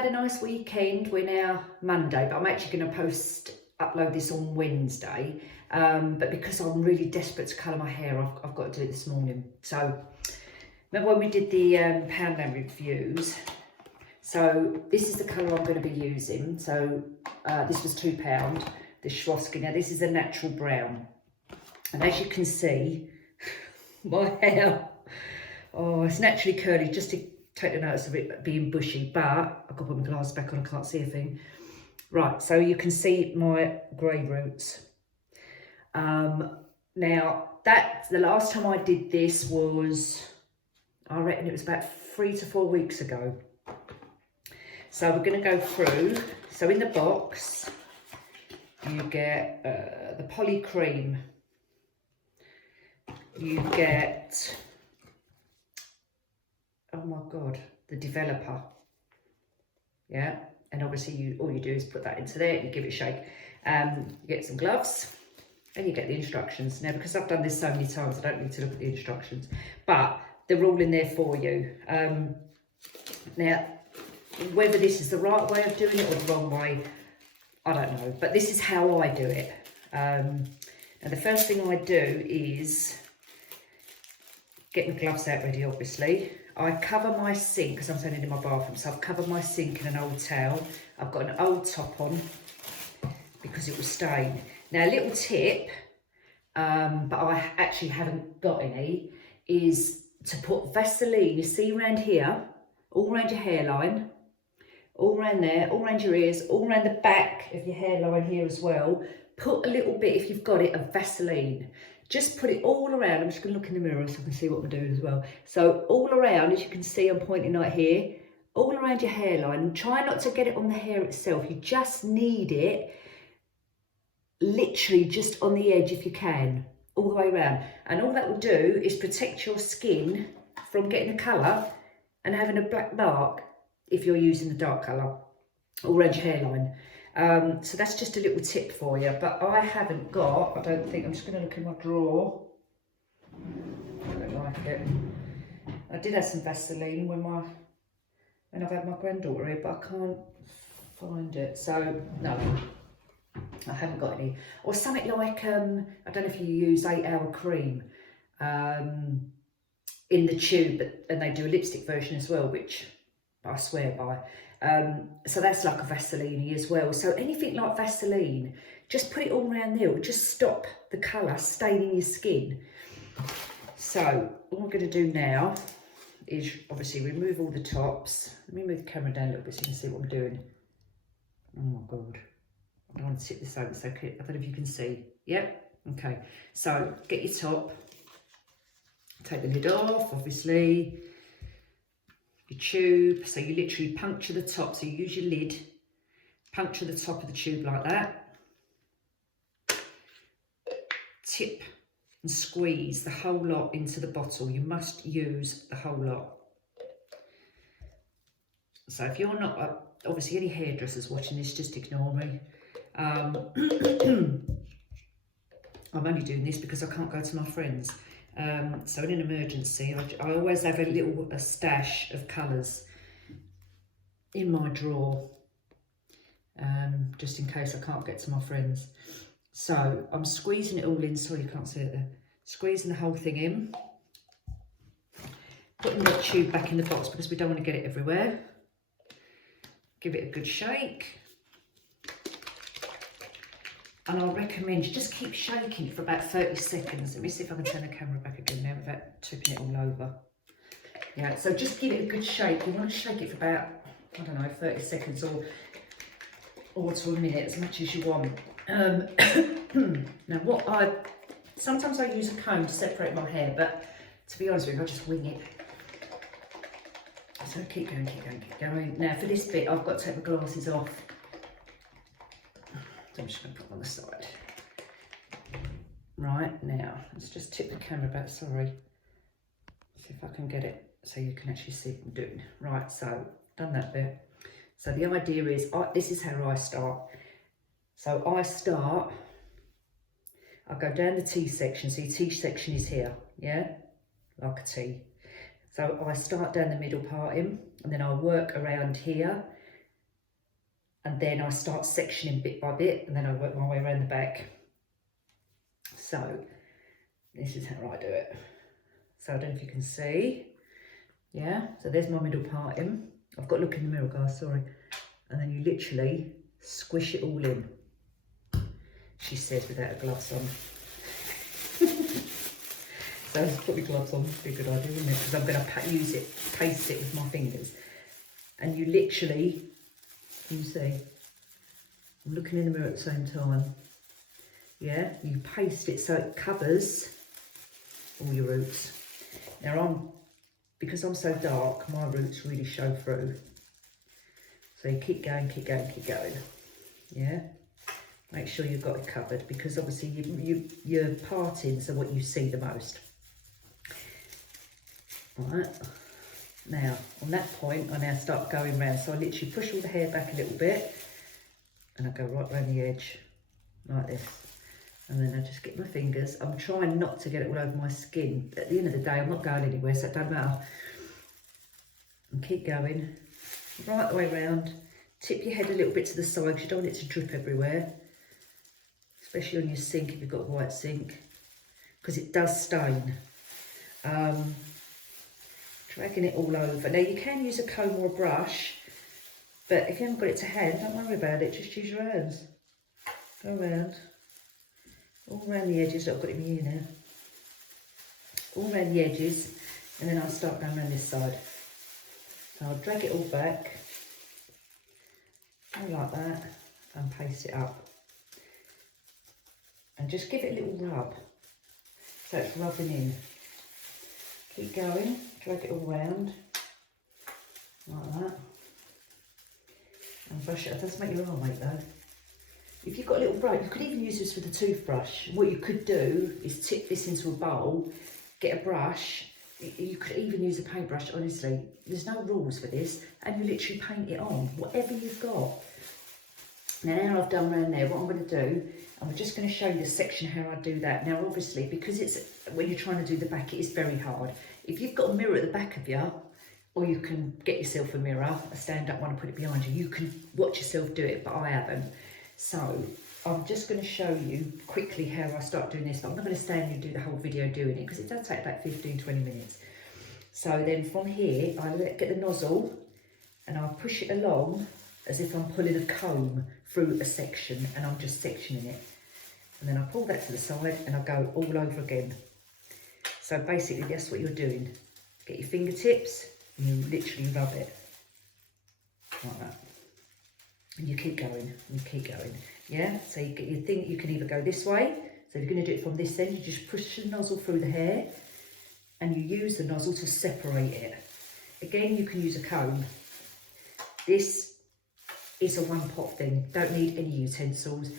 had a nice weekend. We're now Monday, but I'm actually going to upload this on Wednesday. But because I'm really desperate to colour my hair, I've got to do it this morning. So remember when we did the Poundland reviews? So this is the colour I'm going to be using. So this was £2, the Schwarzkopf. Now this is a natural brown. And as you can see, my hair, oh, it's naturally curly, just to take the notice of it being bushy, but I've got to put my glasses back on, I can't see a thing. Right, so you can see my grey roots. Now, the last time I did this was, I reckon it was about 3 to 4 weeks ago. So we're going to go through. So in the box, you get the poly cream. You get, oh my God, the developer. Yeah, and obviously all you do is put that into there, you give it a shake. You get some gloves and you get the instructions. Now, because I've done this so many times, I don't need to look at the instructions, but they're all in there for you. Now, whether this is the right way of doing it or the wrong way, I don't know, but this is how I do it. And the first thing I do is get my gloves out ready, obviously. I cover my sink, because I'm standing in my bathroom, so I've covered my sink in an old towel. I've got an old top on, because it will stain. Now, a little tip, but I actually haven't got any, is to put Vaseline, you see around here, all around your hairline, all around there, all around your ears, all around the back of your hairline here as well. Put a little bit, if you've got it, of Vaseline. Just put it all around. I'm just going to look in the mirror so I can see what I'm doing as well. So all around, as you can see, I'm pointing right here, all around your hairline. Try not to get it on the hair itself. You just need it literally just on the edge if you can, all the way around. And all that will do is protect your skin from getting a colour and having a black mark if you're using the dark colour all around your hairline. So that's just a little tip for you, but I haven't got, I don't think, I'm just going to look in my drawer. I don't like it. I did have some Vaseline when I've had my granddaughter here, but I can't find it. So no, I haven't got any. Or something like, I don't know if you use 8-hour cream in the tube, and they do a lipstick version as well, which I swear by. So that's like a Vaseline as well. So anything like Vaseline, just put it all around there. It'll just stop the colour staining your skin. So what I'm going to do now is obviously remove all the tops. Let me move the camera down a little bit so you can see what I'm doing. Oh my God. I don't want to tip this over, so I don't know if you can see. Yep. Okay. So get your top. Take the lid off, obviously. Your tube, so you literally puncture the top, so you use your lid, puncture the top of the tube like that, tip and squeeze the whole lot into the bottle. You must use the whole lot. So if you're not, obviously any hairdressers watching this, just ignore me. I'm only doing this because I can't go to my friends. So in an emergency, I always have a stash of colours in my drawer, just in case I can't get to my friends. So I'm squeezing it all in, sorry you can't see it there, squeezing the whole thing in, putting the tube back in the box because we don't want to get it everywhere. Give it a good shake. And I'll recommend you just keep shaking it for about 30 seconds. Let me see if I can turn the camera back again now without tipping it all over. Yeah, so just give it a good shake. You want to shake it for about, I don't know, 30 seconds or to a minute, as much as you want. Now sometimes I use a comb to separate my hair, but to be honest with you, I just wing it. So keep going, keep going, keep going. Now for this bit, I've got to take my glasses off. So I'm just going to put them on the side. Right, now, let's just tip the camera back, sorry. See if I can get it so you can actually see what I'm doing. Right, so, done that bit. So the idea is, this is how I start. So I go down the T section, so your T section is here, yeah? Like a T. So I start down the middle part in, and then I'll work around here, and then I start sectioning bit by bit, and then I work my way around the back. So this is how I do it. So I don't know if you can see. Yeah, so there's my middle part in. I've got to look in the mirror, guys, sorry. And then you literally squish it all in, she says, without her gloves on. So let's put my gloves on, it'd be a good idea, wouldn't it? Because I'm going to paste it with my fingers. And you literally, can you see? I'm looking in the mirror at the same time. Yeah, you paste it so it covers all your roots. Now because I'm so dark, my roots really show through. So you keep going, keep going, keep going. Yeah, make sure you've got it covered, because obviously your partings are what you see the most. Right, now on that point I now start going round, so I literally push all the hair back a little bit and I go right round the edge like this, and then I just get my fingers. I'm trying not to get it all over my skin. At the end of the day I'm not going anywhere, so it don't matter. And keep going right the way round. Tip your head a little bit to the side because you don't want it to drip everywhere, especially on your sink if you've got a white sink, because it does stain. Dragging it all over. Now you can use a comb or a brush, but if you haven't got it to hand, don't worry about it, just use your hands. Go around, all around the edges. I've got it in my ear now. All around the edges, and then I'll start going around this side. So I'll drag it all back, go like that, and paste it up. And just give it a little rub, so it's rubbing in. Keep going, drag it all round, like that. And brush it. It does make your arm ache though. If you've got a little brush, you could even use this with a toothbrush. What you could do is tip this into a bowl, get a brush. You could even use a paintbrush, honestly. There's no rules for this, and you literally paint it on, whatever you've got. Now I've done around there, what I'm going to do, I'm just going to show you the section how I do that. Now obviously, because it's when you're trying to do the back, it is very hard. If you've got a mirror at the back of you, or you can get yourself a mirror, a stand-up one, and put it behind you, you can watch yourself do it, but I haven't. So I'm just going to show you quickly how I start doing this, but I'm not going to stand here and do the whole video doing it, because it does take about 15-20 minutes. So then from here, I get the nozzle and I push it along as if I'm pulling a comb through a section, and I'm just sectioning it. And then I pull that to the side and I go all over again. So basically that's what you're doing. Get your fingertips and you literally rub it like that. And you keep going and you keep going. Yeah, so you get your thing, you can either go this way. So if you're going to do it from this end, you just push the nozzle through the hair and you use the nozzle to separate it. Again, you can use a comb. This is a one pot thing. Don't need any utensils,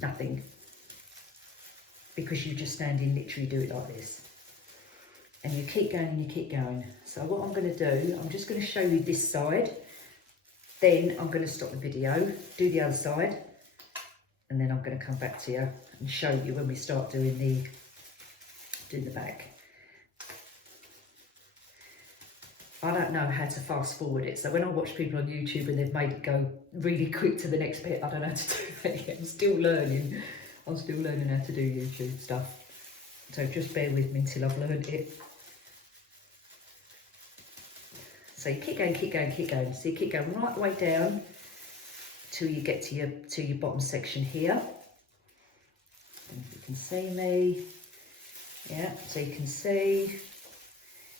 nothing. Because you just stand in, literally do it like this. And you keep going and you keep going. So what I'm going to do, I'm just going to show you this side. Then I'm going to stop the video, do the other side. And then I'm going to come back to you and show you when we start doing the back. I don't know how to fast forward it. So when I watch people on YouTube and they've made it go really quick to the next bit, I don't know how to do that yet. I'm still learning. I'm still learning how to do YouTube stuff. So just bear with me until I've learned it. So you keep going, keep going, keep going. So you keep going right the way down till you get to your bottom section here. And if you can see me. Yeah, so you can see.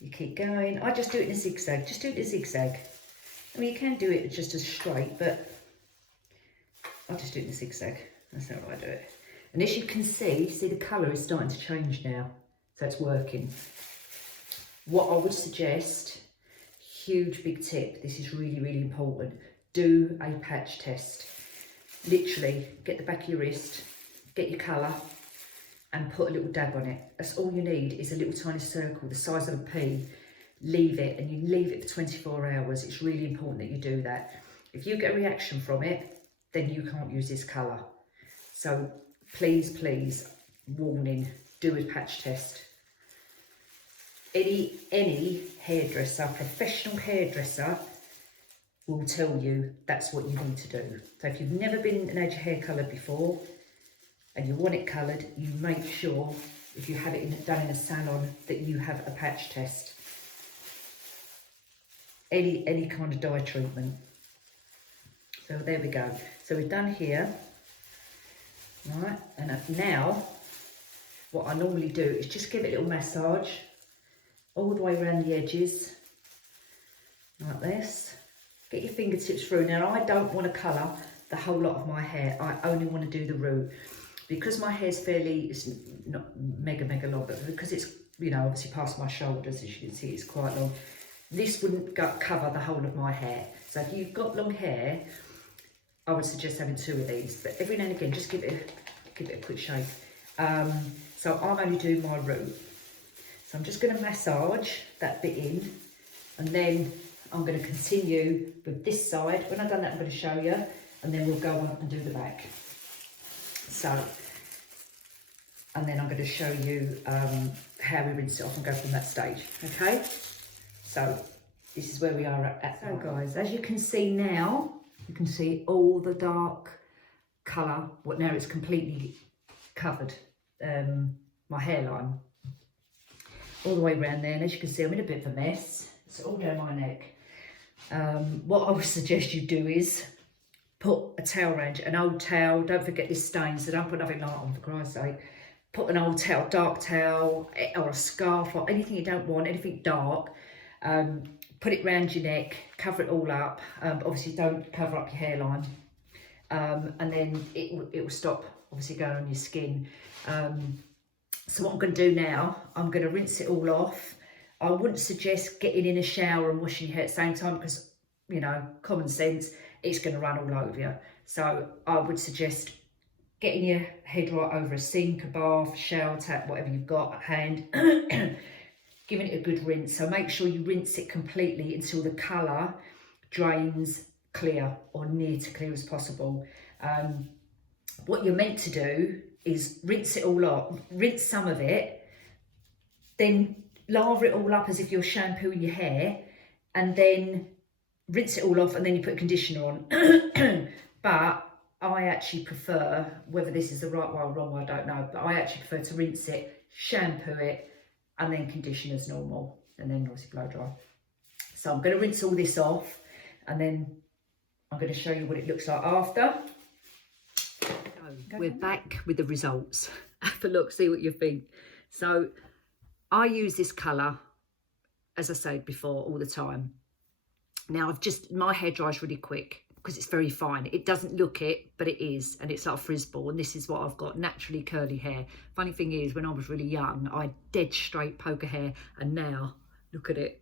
You keep going. I just do it in a zigzag. Just do it in a zigzag. I mean, you can do it just as straight, but I just do it in a zigzag. That's how I do it. And as you can see the colour is starting to change now. So it's working. What I would suggest, huge big tip, this is really, really important. Do a patch test. Literally, get the back of your wrist, get your colour, and put a little dab on it. That's all you need, is a little tiny circle the size of a pea. Leave it, and you leave it for 24 hours. It's really important that you do that. If you get a reaction from it, then you can't use this colour. So please, please, warning, do a patch test. Any hairdresser, professional hairdresser, will tell you that's what you need to do. So if you've never been and had your hair coloured before and you want it coloured, you make sure, if you have it done in a salon, that you have a patch test. Any kind of dye treatment. So there we go. So we're done here. Right, and now what I normally do is just give it a little massage all the way around the edges, like this. Get your fingertips through. Now I don't want to colour the whole lot of my hair, I only want to do the root. Because my hair's it's not mega long, but because it's, you know, obviously past my shoulders, as you can see, it's quite long. This wouldn't cover the whole of my hair. So if you've got long hair, I would suggest having 2 of these, but every now and again, just give it a quick shake. So I'm only doing my root. So I'm just going to massage that bit in, and then I'm going to continue with this side. When I've done that, I'm going to show you, and then we'll go on and do the back. So, and then I'm going to show you how we rinse it off and go from that stage, okay? So this is where we are at. So guys, as you can see now, you can see all the dark colour. What now it's completely covered my hairline all the way around there. And as you can see, I'm in a bit of a mess. It's all down my neck. What I would suggest you do is put a towel around you, an old towel. Don't forget this stain, so don't put nothing light on, for Christ's sake. Put an old towel, dark towel, or a scarf, or anything you don't want, anything dark. Put it round your neck, cover it all up. Obviously don't cover up your hairline. And then it will stop, obviously, going on your skin. So what I'm going to do now, I'm going to rinse it all off. I wouldn't suggest getting in a shower and washing your hair at the same time, because, you know, common sense, it's going to run all over you. So I would suggest getting your head right over a sink, a bath, shower tap, whatever you've got at hand, giving it a good rinse. So make sure you rinse it completely until the colour drains clear, or near to clear as possible. What you're meant to do is rinse it all off, rinse some of it, then lather it all up as if you're shampooing your hair, and then rinse it all off, and then you put a conditioner on. But I actually prefer, whether this is the right way or wrong, I don't know, but I actually prefer to rinse it, shampoo it, and then condition as normal, and then obviously blow dry. So I'm going to rinse all this off, and then I'm going to show you what it looks like after. We're back with the results. Have a look, see what you think. So I use this colour, as I said before, all the time. Now my hair dries really quick because it's very fine. It doesn't look it, but it is, and it's like a frizz ball, and this is what I've got, naturally curly hair. Funny thing is, when I was really young, I had dead straight poker hair, and now, look at it.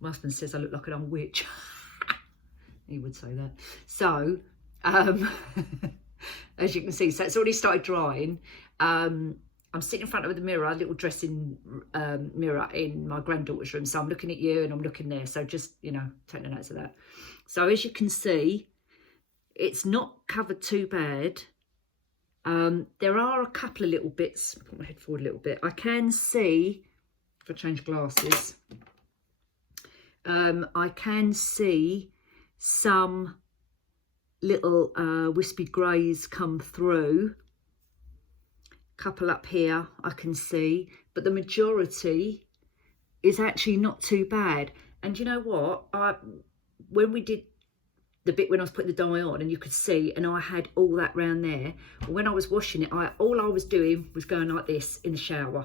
My husband says I look like an old witch. He would say that. So, as you can see, so it's already started drying. I'm sitting in front of the mirror, a little dressing mirror in my granddaughter's room. So I'm looking at you and I'm looking there. So just, you know, take the notes of that. So as you can see, it's not covered too bad. There are a couple of little bits. Put my head forward a little bit. I can see, if I change glasses, I can see some little wispy greys come through. Couple up here I can see, but the majority is actually not too bad. And you know what, when we did the bit when I was putting the dye on, and you could see, and I had all that round there, when I was washing it, all I was doing was going like this in the shower,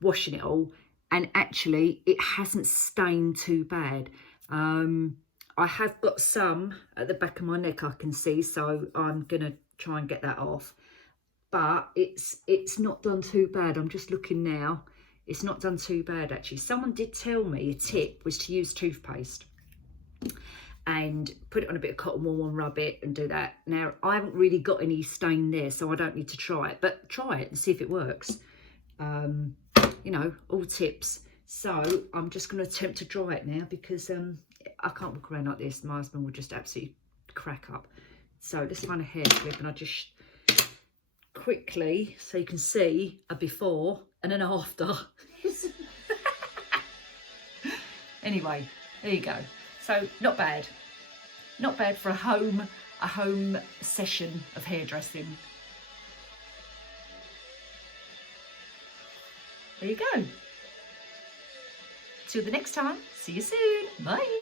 washing it all, and actually it hasn't stained too bad. I have got some at the back of my neck I can see, so I'm gonna try and get that off. But it's not done too bad. I'm just looking now. It's not done too bad, actually. Someone did tell me a tip was to use toothpaste and put it on a bit of cotton wool and rub it and do that. Now, I haven't really got any stain there, so I don't need to try it. But try it and see if it works. You know, all tips. So I'm just going to attempt to dry it now, because I can't walk around like this. My husband will just absolutely crack up. So let's find a hair clip, and I just quickly, so you can see a before and an after. Anyway, there you go. So not bad. Not bad for a home session of hairdressing. There you go. Till the next time, see you soon. Bye.